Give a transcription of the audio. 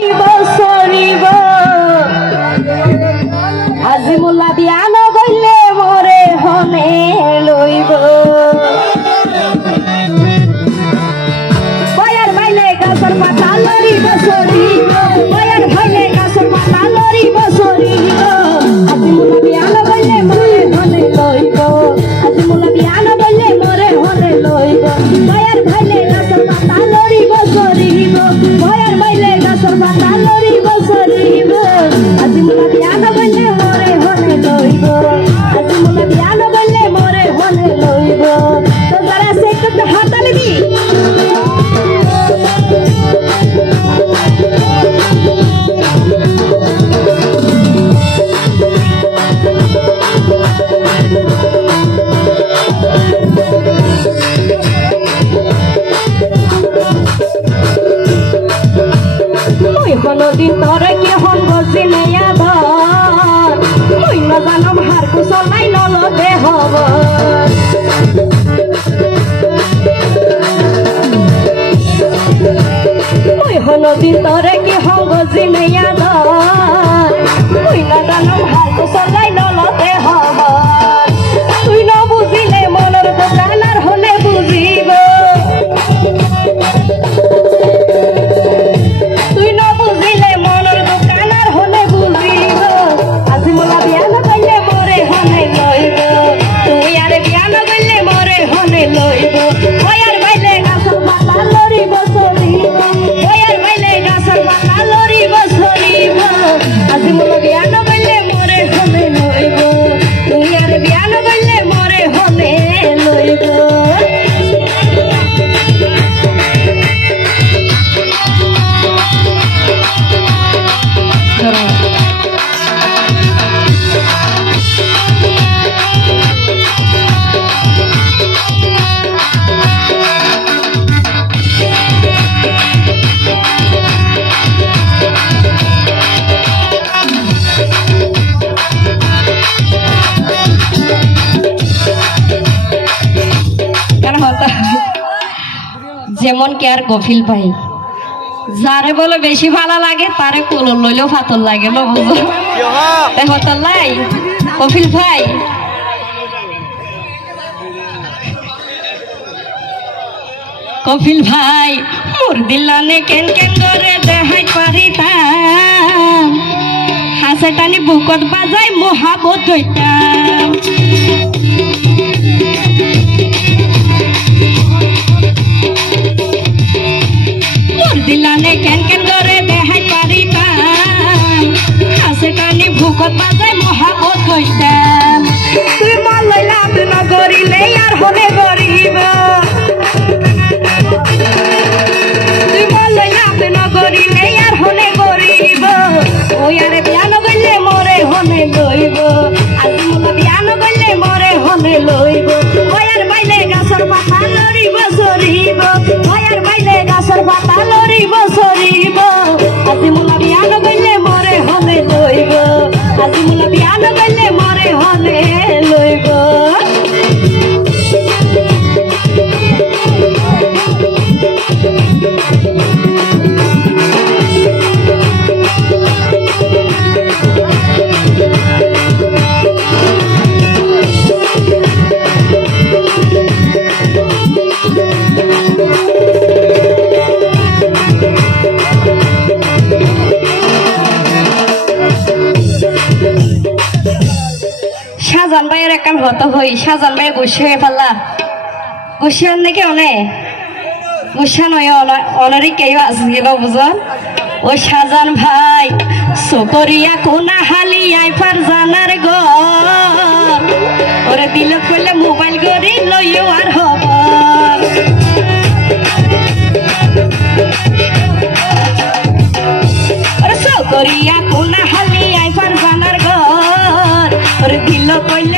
Viva! Sorry. তোরে কি হন গজিলে আদর? মই নজানম হার হব। মই হনদিন তোরে কি হন গজিলে আদর মই নজানম হার কুশল যেমন কে আর গফিল ভাই? যারে বলে বেশি ভালো লাগে, তারে কোলর লইলেও ফাতর লাগে ফাতর লাই কফিল ভাই? কফিল ভাই, মোর দিলানে কেন কেন করে দেখাই পারিতা হাসে টানি বুকত বাজাই মহাবত হইতাম। मुख ಬ್ಯಾನದಲ್ಲಿ সাজান ভাইয়ের একখান হত হই, সাজান ভাই গুছি হয়ে ফেললা। গুছি হন নাকি অনে? গুছা নয় অনারি কেউ আসবে বুঝল ও সাজান ভাই সকরিয়া কোনা হালি আই ফার জানার গরে দিল করলে মোবাইল করি লইয়া பையன்